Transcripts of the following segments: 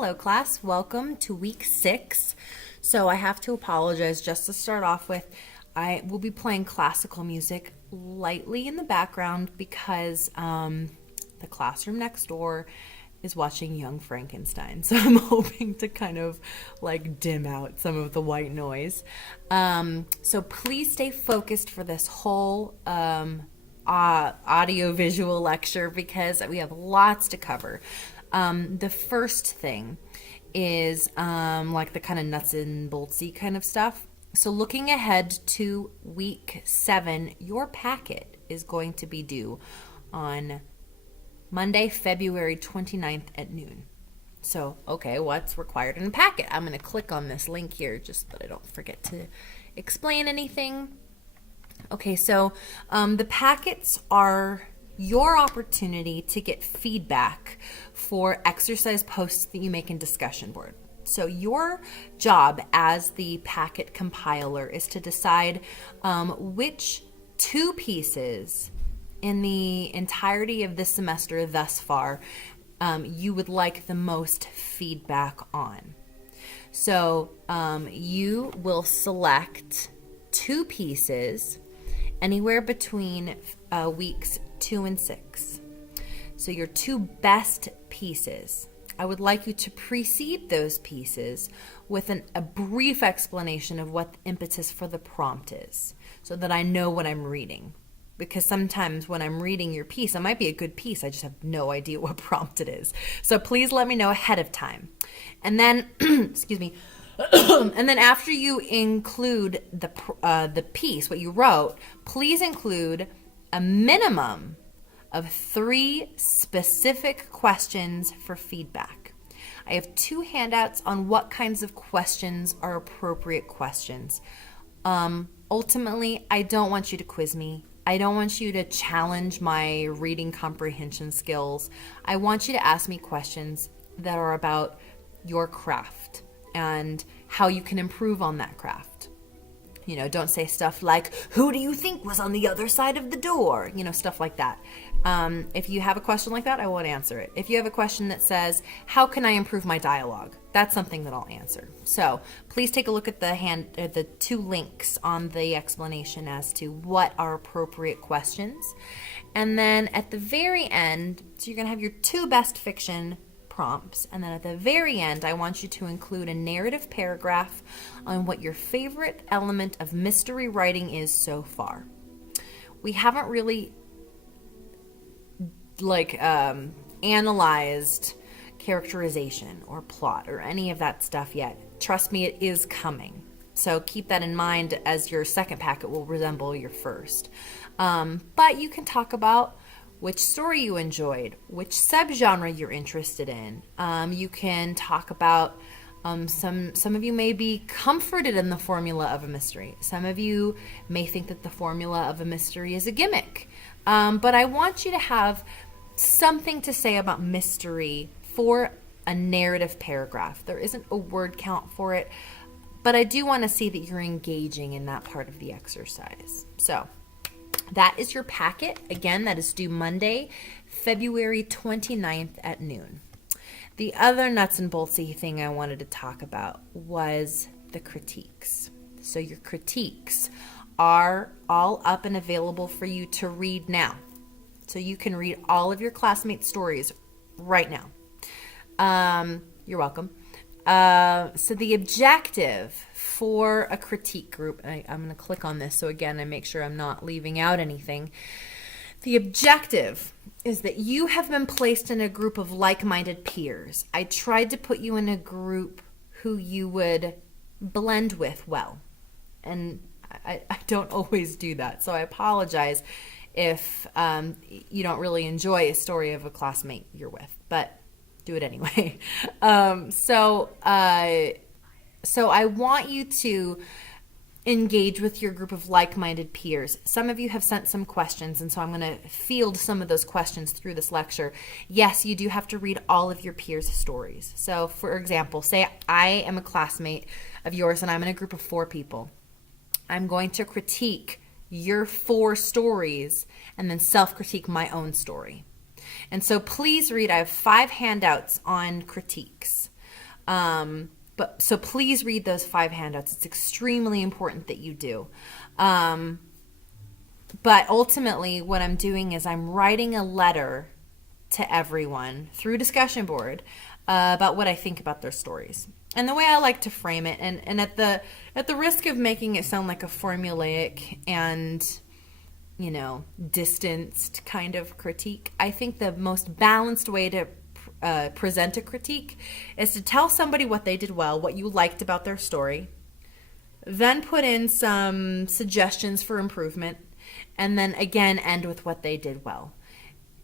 Hello, class. Welcome to week 6. So I have to apologize just to start off with. I will be playing classical music lightly in the background because the classroom next door is watching Young Frankenstein. So I'm hoping to kind of like dim out some of the white noise. So please stay focused for this whole audio visual lecture because we have lots to cover. The first thing is like the kind of nuts and boltsy kind of stuff. So looking ahead to week 7, your packet is going to be due on Monday, February 29th at noon. So, okay, what's required in a packet? I'm going to click on this link here just that I don't forget to explain anything. Okay, so the packets are your opportunity to get feedback for exercise posts that you make in discussion board. So your job as the packet compiler is to decide which 2 pieces in the entirety of this semester thus far you would like the most feedback on. So you will select 2 pieces anywhere between weeks 2 and 6. So your 2 best pieces. I would like you to precede those pieces with a brief explanation of what the impetus for the prompt is so that I know what I'm reading. Because sometimes when I'm reading your piece, it might be a good piece, I just have no idea what prompt it is. So please let me know ahead of time. And then, excuse me, and then after you include the piece, what you wrote, please include a minimum of 3 specific questions for feedback. I have 2 handouts on what kinds of questions are appropriate questions. Ultimately, I don't want you to quiz me. I don't want you to challenge my reading comprehension skills. I want you to ask me questions that are about your craft and how you can improve on that craft. You know, don't say stuff like, who do you think was on the other side of the door? You know, stuff like that. If you have a question like that, I won't answer it. If you have a question that says, how can I improve my dialogue? That's something that I'll answer. So please take a look at the 2 links on the explanation as to what are appropriate questions. And then at the very end, so you're going to have your 2 best fiction prompts, and then at the very end I want you to include a narrative paragraph on what your favorite element of mystery writing is so far. We haven't really analyzed characterization or plot or any of that stuff yet. Trust me, it is coming. So keep that in mind as your second packet will resemble your first. But you can talk about which story you enjoyed, which subgenre you're interested in. You can talk about some of you may be comforted in the formula of a mystery. Some of you may think that the formula of a mystery is a gimmick. But I want you to have something to say about mystery for a narrative paragraph. There isn't a word count for it, but I do want to see that you're engaging in that part of the exercise. So that is your packet. Again, that is due Monday, February 29th at noon. The other nuts and boltsy thing I wanted to talk about was the critiques. So your critiques are all up and available for you to read now. So you can read all of your classmates' stories right now. You're welcome. So the objective for a critique group, I'm going to click on this so again I make sure I'm not leaving out anything. The objective is that you have been placed in a group of like-minded peers. I tried to put you in a group who you would blend with well, and I don't always do that, so I apologize if you don't really enjoy a story of a classmate you're with, but do it anyway. So I want you to engage with your group of like-minded peers. Some of you have sent some questions, and so I'm going to field some of those questions through this lecture. Yes, you do have to read all of your peers' stories. So, for example, say I am a classmate of yours, and I'm in a group of 4 people. I'm going to critique your 4 stories and then self-critique my own story. And so please read, I have 5 handouts on critiques. But so please read those 5 handouts. It's extremely important that you do. But ultimately, what I'm doing is I'm writing a letter to everyone through discussion board about what I think about their stories. And the way I like to frame it, and at the risk of making it sound like a formulaic and distanced kind of critique, I think the most balanced way to present a critique is to tell somebody what they did well, what you liked about their story, then put in some suggestions for improvement, and then again end with what they did well.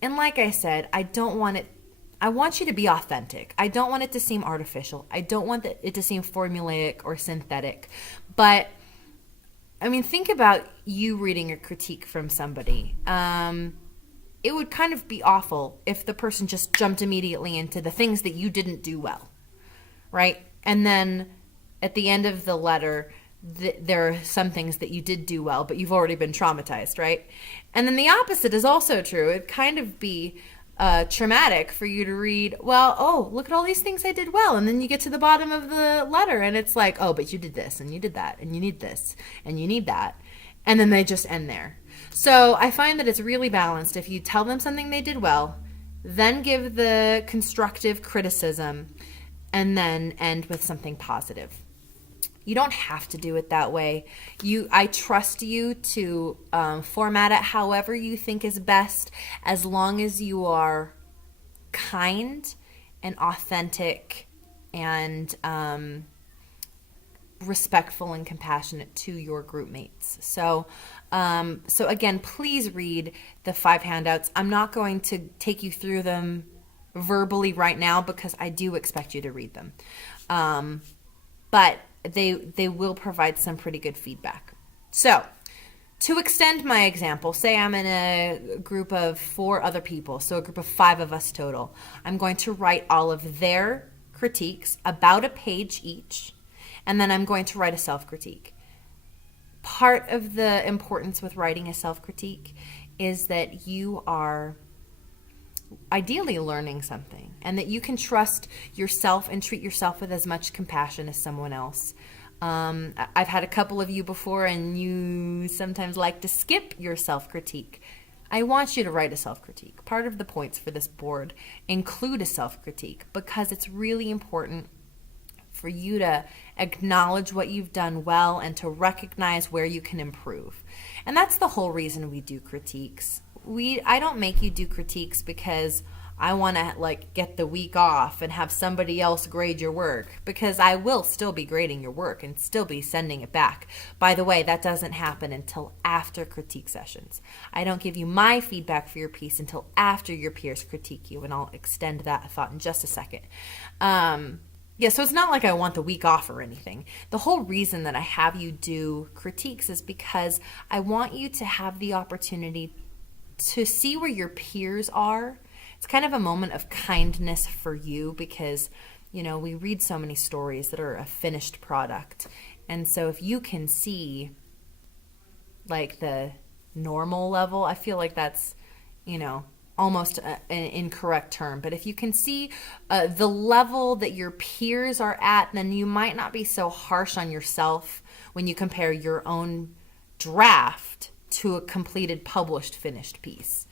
And like I said, I want you to be authentic. I don't want it to seem artificial. I don't want it to seem formulaic or synthetic. But I mean, think about you reading a critique from somebody. It would kind of be awful if the person just jumped immediately into the things that you didn't do well, right? And then at the end of the letter, there are some things that you did do well, but you've already been traumatized, right? And then the opposite is also true. It'd kind of be traumatic for you to read, well, oh, look at all these things I did well. And then you get to the bottom of the letter and it's like, oh, but you did this and you did that and you need this and you need that. And then they just end there. So I find that it's really balanced if you tell them something they did well, then give the constructive criticism, and then end with something positive. You don't have to do it that way. I trust you to format it however you think is best, as long as you are kind and authentic and respectful and compassionate to your group mates. So again, please read the 5 handouts. I'm not going to take you through them verbally right now because I do expect you to read them. But they will provide some pretty good feedback. So to extend my example, say I'm in a group of 4 other people, so a group of 5 of us total. I'm going to write all of their critiques, about a page each, and then I'm going to write a self-critique. Part of the importance with writing a self-critique is that you are ideally learning something, and that you can trust yourself and treat yourself with as much compassion as someone else. I've had a couple of you before, and you sometimes like to skip your self-critique. I want you to write a self-critique. Part of the points for this board include a self-critique because it's really important for you to acknowledge what you've done well and to recognize where you can improve. And that's the whole reason we do critiques. I don't make you do critiques because I want to get the week off and have somebody else grade your work, because I will still be grading your work and still be sending it back. By the way, that doesn't happen until after critique sessions. I don't give you my feedback for your piece until after your peers critique you, and I'll extend that thought in just a second. Yeah, so it's not like I want the week off or anything. The whole reason that I have you do critiques is because I want you to have the opportunity to see where your peers are. It's kind of a moment of kindness for you because, we read so many stories that are a finished product. And so if you can see the normal level, I feel like that's, almost an incorrect term. But if you can see the level that your peers are at, then you might not be so harsh on yourself when you compare your own draft to a completed, published, finished piece.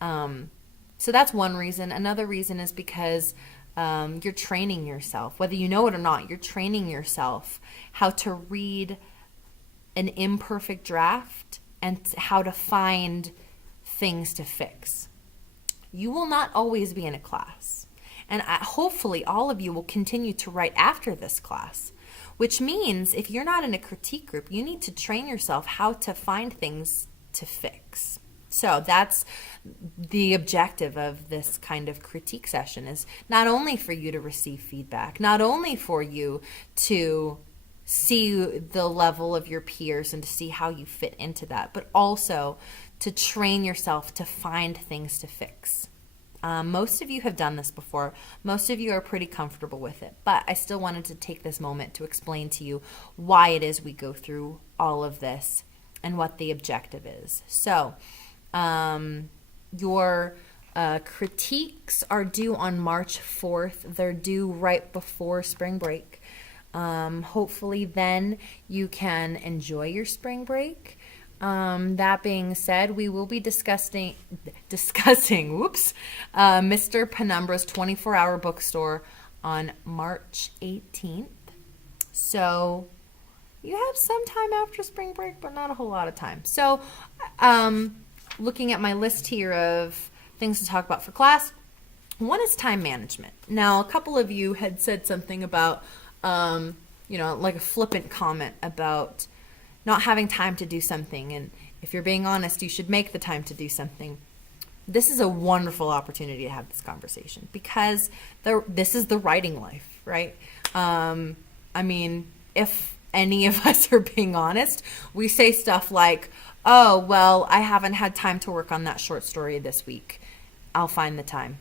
So that's one reason. Another reason is because you're training yourself. Whether you know it or not, you're training yourself how to read an imperfect draft and how to find things to fix. You will not always be in a class. And hopefully all of you will continue to write after this class, which means if you're not in a critique group, you need to train yourself how to find things to fix. So that's the objective of this kind of critique session, is not only for you to receive feedback, not only for you to see the level of your peers and to see how you fit into that, but also to train yourself to find things to fix. Most of you have done this before. Most of you are pretty comfortable with it, but I still wanted to take this moment to explain to you why it is we go through all of this and what the objective is. So your Critiques are due on March 4th. They're due right before spring break. Hopefully then you can enjoy your spring break. That being said, we will be discussing Mr. Penumbra's 24-hour bookstore on March 18th. So you have some time after spring break, but not a whole lot of time. So looking at my list here of things to talk about for class, one is time management. Now, a couple of you had said something about, like a flippant comment about not having time to do something. And if you're being honest, you should make the time to do something. This is a wonderful opportunity to have this conversation because this is the writing life, right? If any of us are being honest, we say stuff like, oh, well, I haven't had time to work on that short story this week. I'll find the time.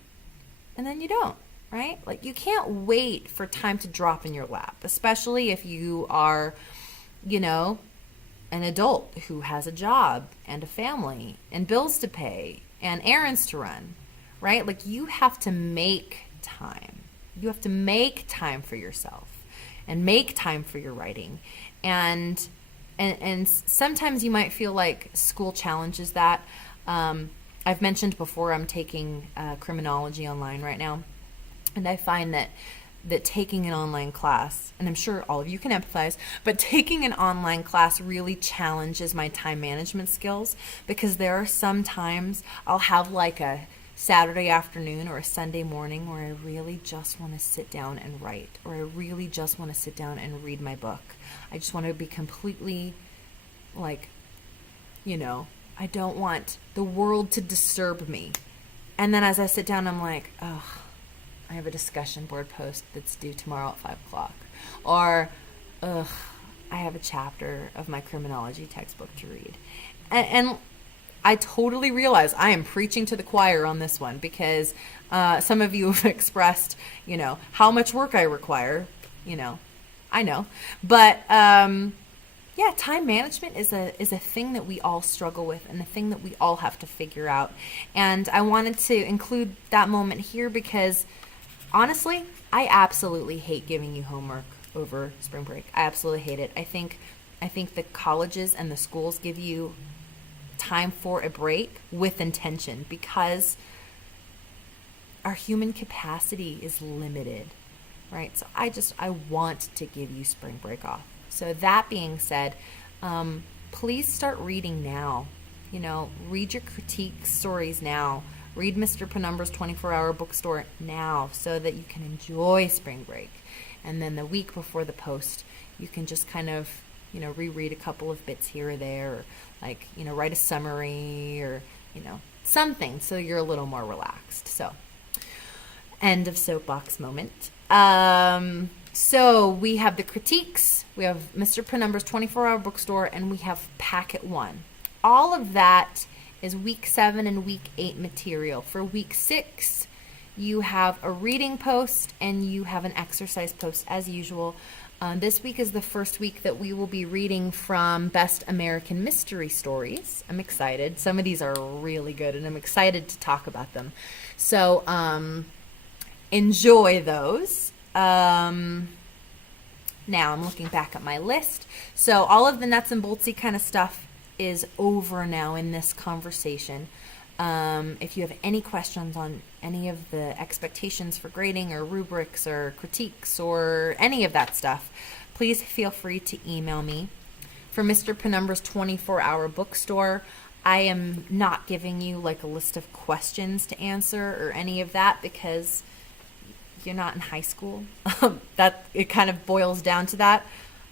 And then you don't, right? Like, you can't wait for time to drop in your lap, especially if you are, an adult who has a job and a family and bills to pay and errands to run, right? Like, you have to make time. You have to make time for yourself and make time for your writing. And sometimes you might feel like school challenges that. I've mentioned before I'm taking criminology online right now, and I find that taking an online class, and I'm sure all of you can empathize, but taking an online class really challenges my time management skills, because there are some times I'll have like a Saturday afternoon or a Sunday morning where I really just want to sit down and write, or I really just want to sit down and read my book. I just want to be completely I don't want the world to disturb me. And then as I sit down, I'm like, oh, I have a discussion board post that's due tomorrow at 5 o'clock. Or, I have a chapter of my criminology textbook to read. And I totally realize I am preaching to the choir on this one, because some of you have expressed, how much work I require. I know. But, time management is a thing that we all struggle with, and a thing that we all have to figure out. And I wanted to include that moment here because, honestly, I absolutely hate giving you homework over spring break. I absolutely hate it. I think the colleges and the schools give you time for a break with intention, because our human capacity is limited, right? So I want to give you spring break off. So that being said, please start reading now. Read your critique stories now. Read Mr. Penumbra's 24-hour bookstore now, so that you can enjoy spring break. And then the week before the post, you can just kind of, reread a couple of bits here or there, or write a summary, or, something, so you're a little more relaxed. So, end of soapbox moment. So we have the critiques, we have Mr. Penumbra's 24-hour bookstore, and we have Packet 1. All of that is week 7 and week 8 material. For week 6, you have a reading post and you have an exercise post as usual. This week is the first week that we will be reading from Best American Mystery Stories. I'm excited. Some of these are really good, and I'm excited to talk about them. So enjoy those. Now I'm looking back at my list. So all of the nuts and boltsy kind of stuff is over now in this conversation. If you have any questions on any of the expectations for grading or rubrics or critiques or any of that stuff, please feel free to email me. For Mr. Penumbra's 24-hour bookstore, I am not giving you like a list of questions to answer or any of that, because you're not in high school. That it kind of boils down to that.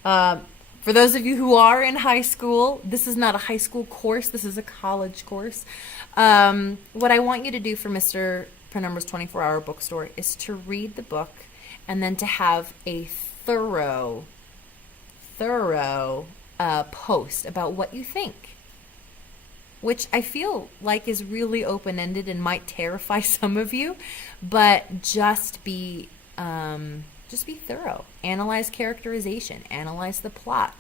For those of you who are in high school, this is not a high school course. This is a college course. What I want you to do for Mr. Penumbra's 24-hour bookstore is to read the book, and then to have a thorough post about what you think, which I feel like is really open-ended and might terrify some of you, but just be thorough. Analyze characterization, analyze the plot.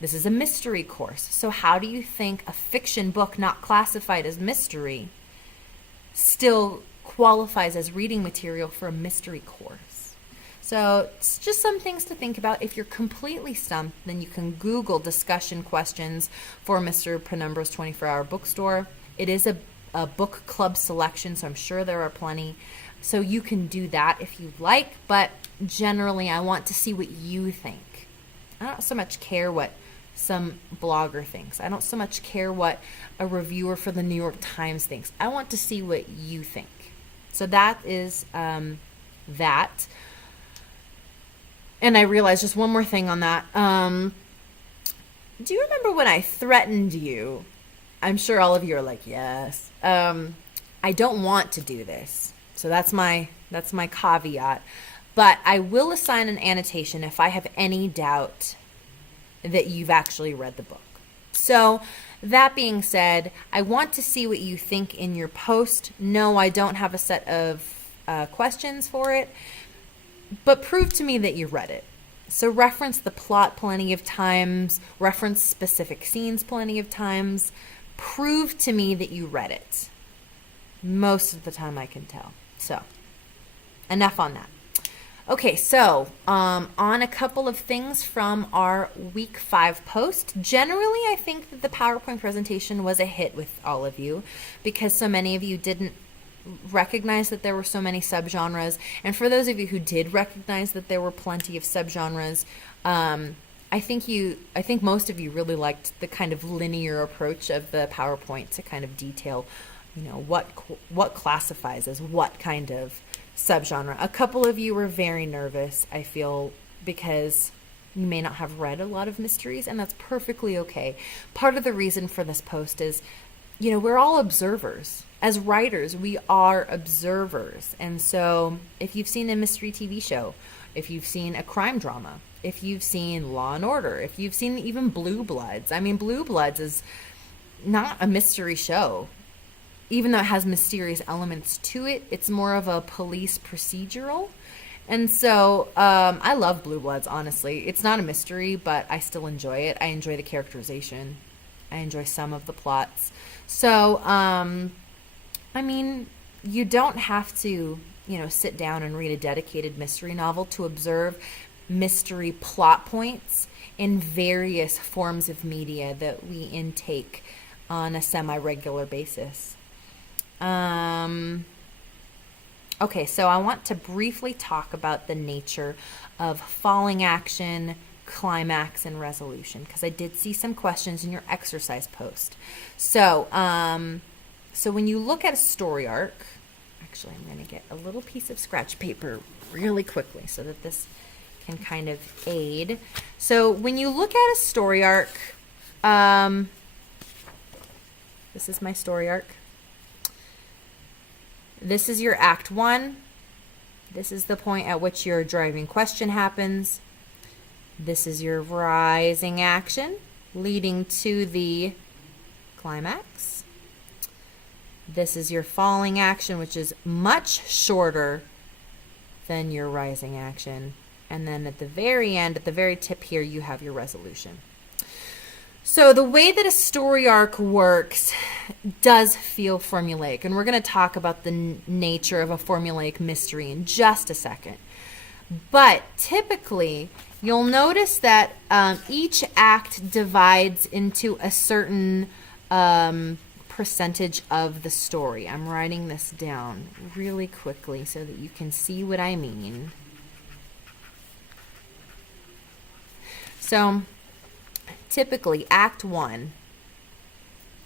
This is a mystery course, so how do you think a fiction book not classified as mystery still qualifies as reading material for a mystery course. So it's just some things to think about. If you're completely stumped, then you can Google discussion questions for Mr. Penumbra's 24-hour bookstore. It is a book club selection, so I'm sure there are plenty. So you can do that if you'd like, but generally I want to see what you think. I don't so much care what some blogger thinks. I don't so much care what a reviewer for the New York Times thinks. I want to see what you think. So that is that. And I realized just one more thing on that. Do you remember when I threatened you? I'm sure all of you are like, yes. I don't want to do this. So that's my caveat. But I will assign an annotation if I have any doubt that you've actually read the book. So that being said, I want to see what you think in your post. No, I don't have a set of questions for it, but prove to me that you read it. So reference the plot plenty of times, reference specific scenes plenty of times. Prove to me that you read it. Most of the time I can tell. So enough on that. Okay, so on a couple of things from our week 5 post. Generally, I think that the PowerPoint presentation was a hit with all of you because so many of you didn't recognize that there were so many subgenres. And for those of you who did recognize that there were plenty of subgenres, I think most of you really liked the kind of linear approach of the PowerPoint to kind of detail, what classifies as what kind of subgenre. A couple of you were very nervous, I feel, because you may not have read a lot of mysteries, and that's perfectly okay. Part of the reason for this post is, we're all observers. As writers, we are observers. And so if you've seen a mystery TV show, if you've seen a crime drama, if you've seen Law and Order, if you've seen even Blue Bloods. I mean, Blue Bloods is not a mystery show. Even though it has mysterious elements to it, it's more of a police procedural. And so I love Blue Bloods, honestly. It's not a mystery, but I still enjoy it. I enjoy the characterization. I enjoy some of the plots. So, you don't have to, sit down and read a dedicated mystery novel to observe mystery plot points in various forms of media that we intake on a semi-regular basis. Okay, so I want to briefly talk about the nature of falling action, climax, and resolution, because I did see some questions in your exercise post. So when you look at a story arc, actually I'm going to get a little piece of scratch paper really quickly so that this can kind of aid. So when you look at a story arc, this is my story arc. This is your Act 1. This is the point at which your driving question happens. This is your rising action leading to the climax. This is your falling action, which is much shorter than your rising action. And then at the very end, at the very tip here, you have your resolution. So the way that a story arc works does feel formulaic, and we're going to talk about the nature of a formulaic mystery in just a second. But typically, you'll notice that each act divides into a certain percentage of the story. I'm writing this down really quickly so that you can see what I mean. So typically, Act 1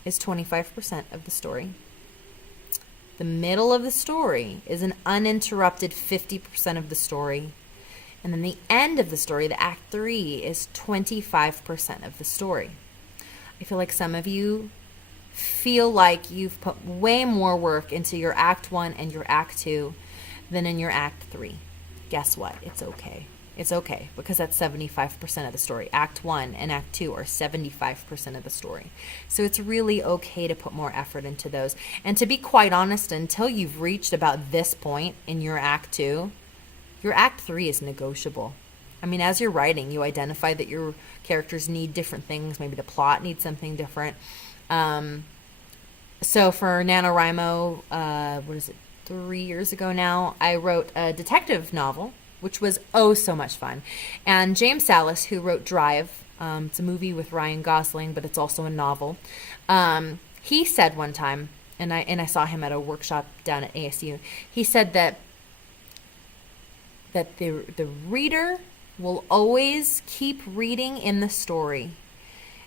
is 25% of the story. The middle of the story is an uninterrupted 50% of the story. And then the end of the story, the Act 3, is 25% of the story. I feel like some of you feel like you've put way more work into your Act 1 and your Act 2 than in your Act 3. Guess what? It's okay. It's okay, because that's 75% of the story. Act 1 and Act 2 are 75% of the story. So it's really okay to put more effort into those. And to be quite honest, until you've reached about this point in your Act 2, your Act 3 is negotiable. I mean, as you're writing, you identify that your characters need different things. Maybe the plot needs something different. So for NaNoWriMo, what is it, 3 years ago now, I wrote a detective novel, which was oh so much fun. And James Salas, who wrote Drive, it's a movie with Ryan Gosling, but it's also a novel. He said one time, and I saw him at a workshop down at ASU. He said that the reader will always keep reading in the story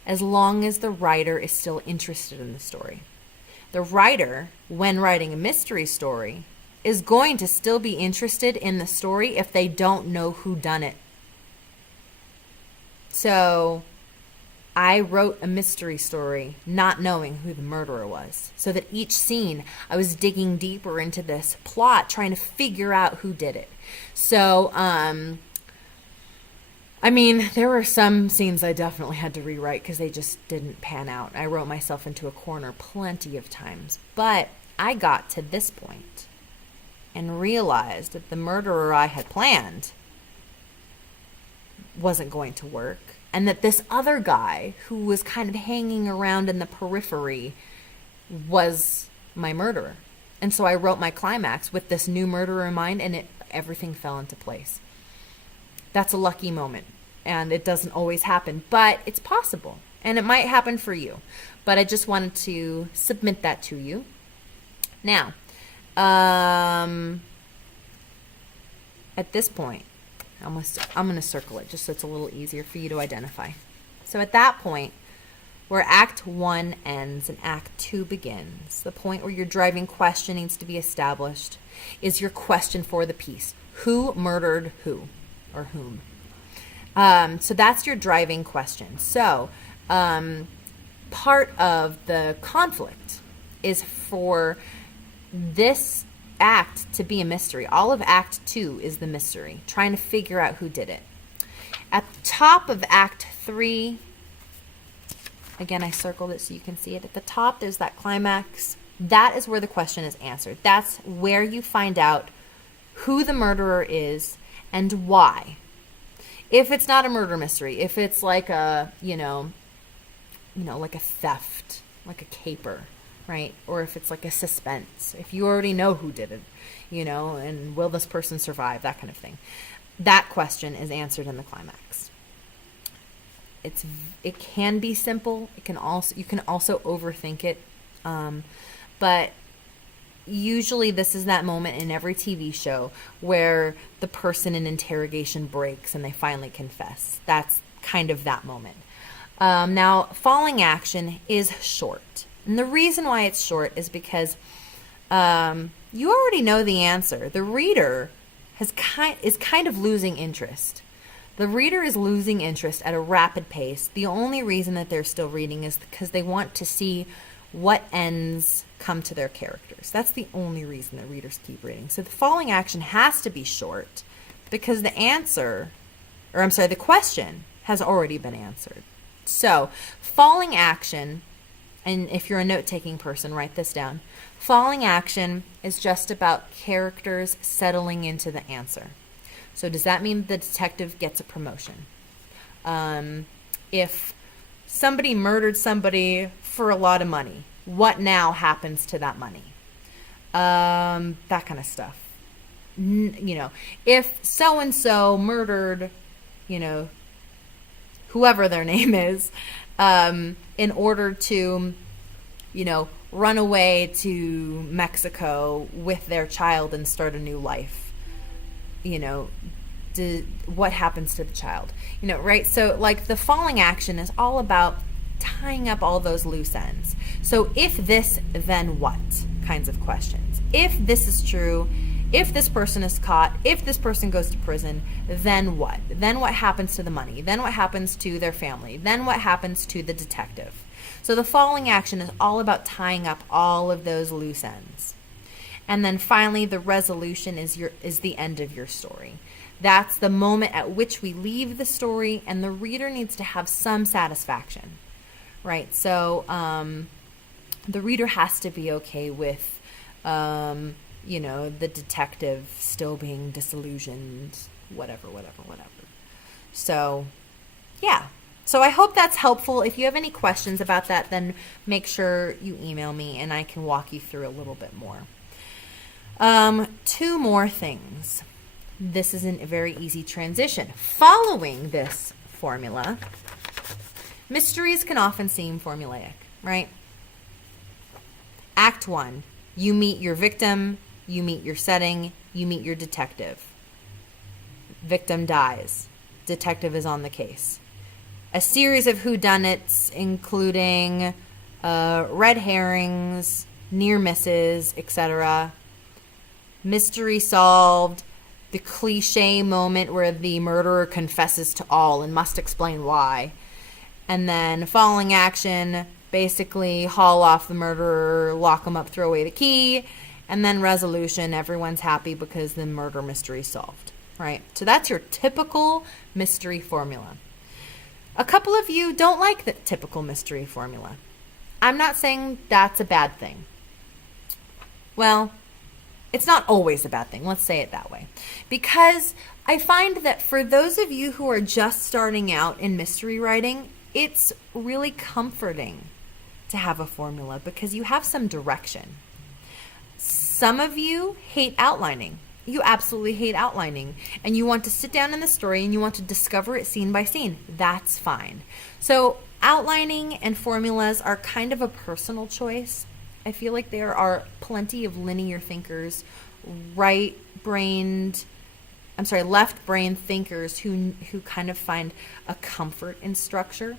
as long as the writer is still interested in the story. The writer, when writing a mystery story, is going to still be interested in the story if they don't know who done it. So I wrote a mystery story not knowing who the murderer was, so that each scene I was digging deeper into this plot, trying to figure out who did it. So, I mean, there were some scenes I definitely had to rewrite because they just didn't pan out. I wrote myself into a corner plenty of times. But I got to this point and realized that the murderer I had planned wasn't going to work, and that this other guy who was kind of hanging around in the periphery was my murderer. And so I wrote my climax with this new murderer in mind, and everything fell into place. That's a lucky moment, and it doesn't always happen, but it's possible, and it might happen for you. But I just wanted to submit that to you. Now, at this point, I'm going to circle it just so it's a little easier for you to identify. So at that point, where Act 1 ends and Act 2 begins, the point where your driving question needs to be established is your question for the piece. Who murdered who or whom? So that's your driving question. So part of the conflict is for this act to be a mystery. All of Act 2 is the mystery, trying to figure out who did it. At the top of Act 3, again, I circled it so you can see it. At the top, there's that climax. That is where the question is answered. That's where you find out who the murderer is and why. If it's not a murder mystery, if it's like a, like a theft, like a caper, right? Or if it's like a suspense, if you already know who did it, and will this person survive, that kind of thing. That question is answered in the climax. It can be simple. You can also overthink it. But usually this is that moment in every TV show where the person in interrogation breaks and they finally confess. That's kind of that moment. Now, falling action is short. And the reason why it's short is because you already know the answer. The reader is kind of losing interest. The reader is losing interest at a rapid pace. The only reason that they're still reading is because they want to see what ends come to their characters. That's the only reason that readers keep reading. So the falling action has to be short because the question has already been answered. So falling action, and if you're a note-taking person, write this down. Falling action is just about characters settling into the answer. So does that mean the detective gets a promotion? If somebody murdered somebody for a lot of money, what now happens to that money? That kind of stuff. If so-and-so murdered, whoever their name is, in order to, run away to Mexico with their child and start a new life, what happens to the child? Right? So, like, the falling action is all about tying up all those loose ends. So, if this, then what kinds of questions. If this is true, if this person is caught, if this person goes to prison, then what? Then what happens to the money? Then what happens to their family? Then what happens to the detective? So the falling action is all about tying up all of those loose ends. And then finally, the resolution is the end of your story. That's the moment at which we leave the story, and the reader needs to have some satisfaction, right? So the reader has to be okay with the detective still being disillusioned, whatever. So, yeah, So I hope that's helpful. If you have any questions about that, then make sure you email me and I can walk you through a little bit more. Two more things. This is a very easy transition. Following this formula, mysteries can often seem formulaic, right? Act 1, you meet your victim, you meet your setting, you meet your detective. Victim dies. Detective is on the case. A series of whodunits, including red herrings, near misses, etc. Mystery solved. The cliche moment where the murderer confesses to all and must explain why. And then following action, basically haul off the murderer, lock him up, throw away the key, and then resolution. Everyone's happy because the murder mystery is solved, right? So that's your typical mystery formula. A couple of you don't like the typical mystery formula. I'm not saying that's a bad thing. Well, it's not always a bad thing. Let's say it that way. Because I find that for those of you who are just starting out in mystery writing, it's really comforting to have a formula because you have some direction. Some of you hate outlining. You absolutely hate outlining, and you want to sit down in the story and you want to discover it scene by scene. That's fine. So outlining and formulas are kind of a personal choice. I feel like there are plenty of linear thinkers, left-brained thinkers who kind of find a comfort in structure.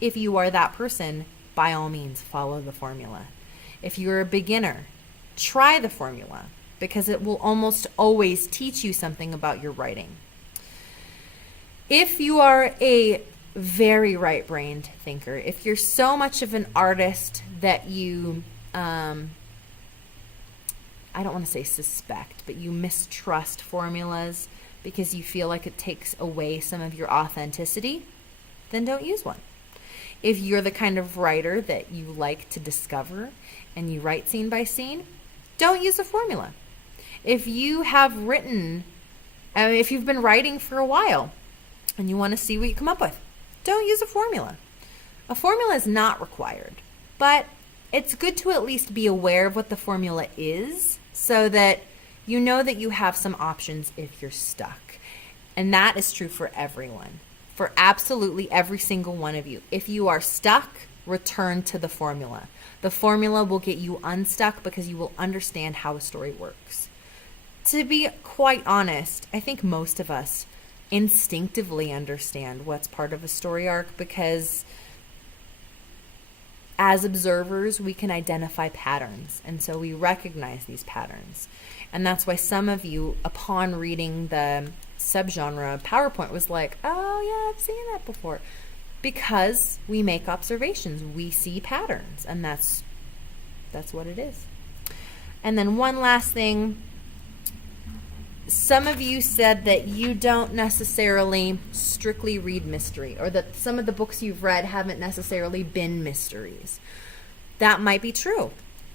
If you are that person, by all means, follow the formula. If you're a beginner, try the formula because it will almost always teach you something about your writing. If you are a very right-brained thinker, if you're so much of an artist that you I don't want to say suspect, but you mistrust formulas because you feel like it takes away some of your authenticity, then don't use one. If you're the kind of writer that you like to discover and you write scene by scene, don't use a formula. If you have written, if you've been writing for a while and you want to see what you come up with, don't use a formula. A formula is not required, but it's good to at least be aware of what the formula is so that you know that you have some options if you're stuck. And that is true for everyone, for absolutely every single one of you. If you are stuck, return to the formula. The formula will get you unstuck because you will understand how a story works. To be quite honest, I think most of us instinctively understand what's part of a story arc because as observers, we can identify patterns, and so we recognize these patterns. And that's why some of you, upon reading the subgenre PowerPoint, was like, oh yeah, I've seen that before. Because we make observations, we see patterns, and that's what it is. And then one last thing. Some of you said that you don't necessarily strictly read mystery, or that some of the books you've read haven't necessarily been mysteries. That might be true.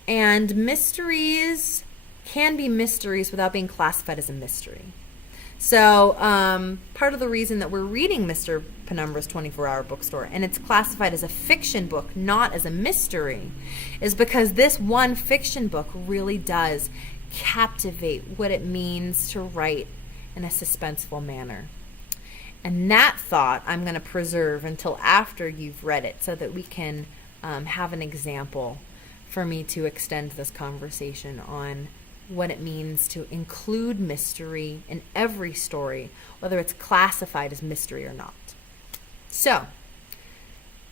And mysteries can be mysteries without being classified as a mystery. So part of the reason that we're reading Mr. Penumbra's 24-Hour Bookstore, and it's classified as a fiction book, not as a mystery, is because this one fiction book really does captivate what it means to write in a suspenseful manner. And that thought I'm going to preserve until after you've read it so that we can have an example for me to extend this conversation on what it means to include mystery in every story, whether it's classified as mystery or not. So,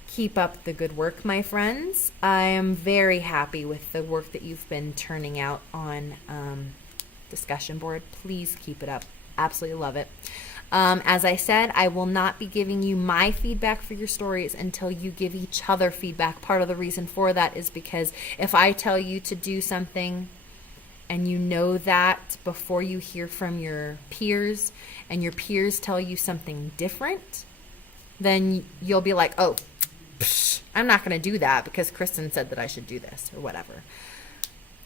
keep up the good work, my friends. I am very happy with the work that you've been turning out on discussion board. Please keep it up. Absolutely love it. As I said, I will not be giving you my feedback for your stories until you give each other feedback. Part of the reason for that is because if I tell you to do something and you know that before you hear from your peers and your peers tell you something different, then you'll be like, oh, I'm not going to do that because Kristen said that I should do this or whatever.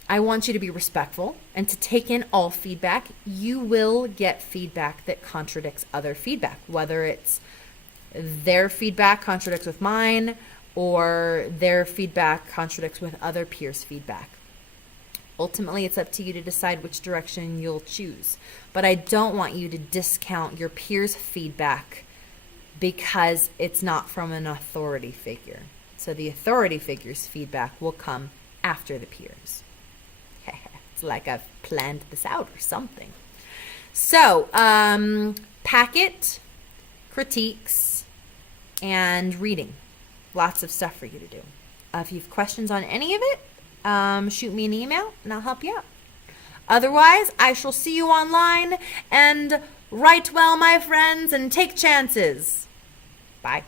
I want you to be respectful and to take in all feedback. You will get feedback that contradicts other feedback, whether it's their feedback contradicts with mine, or their feedback contradicts with other peers' feedback. Ultimately, it's up to you to decide which direction you'll choose. But I don't want you to discount your peers' feedback because it's not from an authority figure. So the authority figure's feedback will come after the peers. It's like I've planned this out or something. So, packet, critiques, and reading. Lots of stuff for you to do. If you have questions on any of it, shoot me an email and I'll help you out. Otherwise, I shall see you online, and write well, my friends, and take chances. Bye.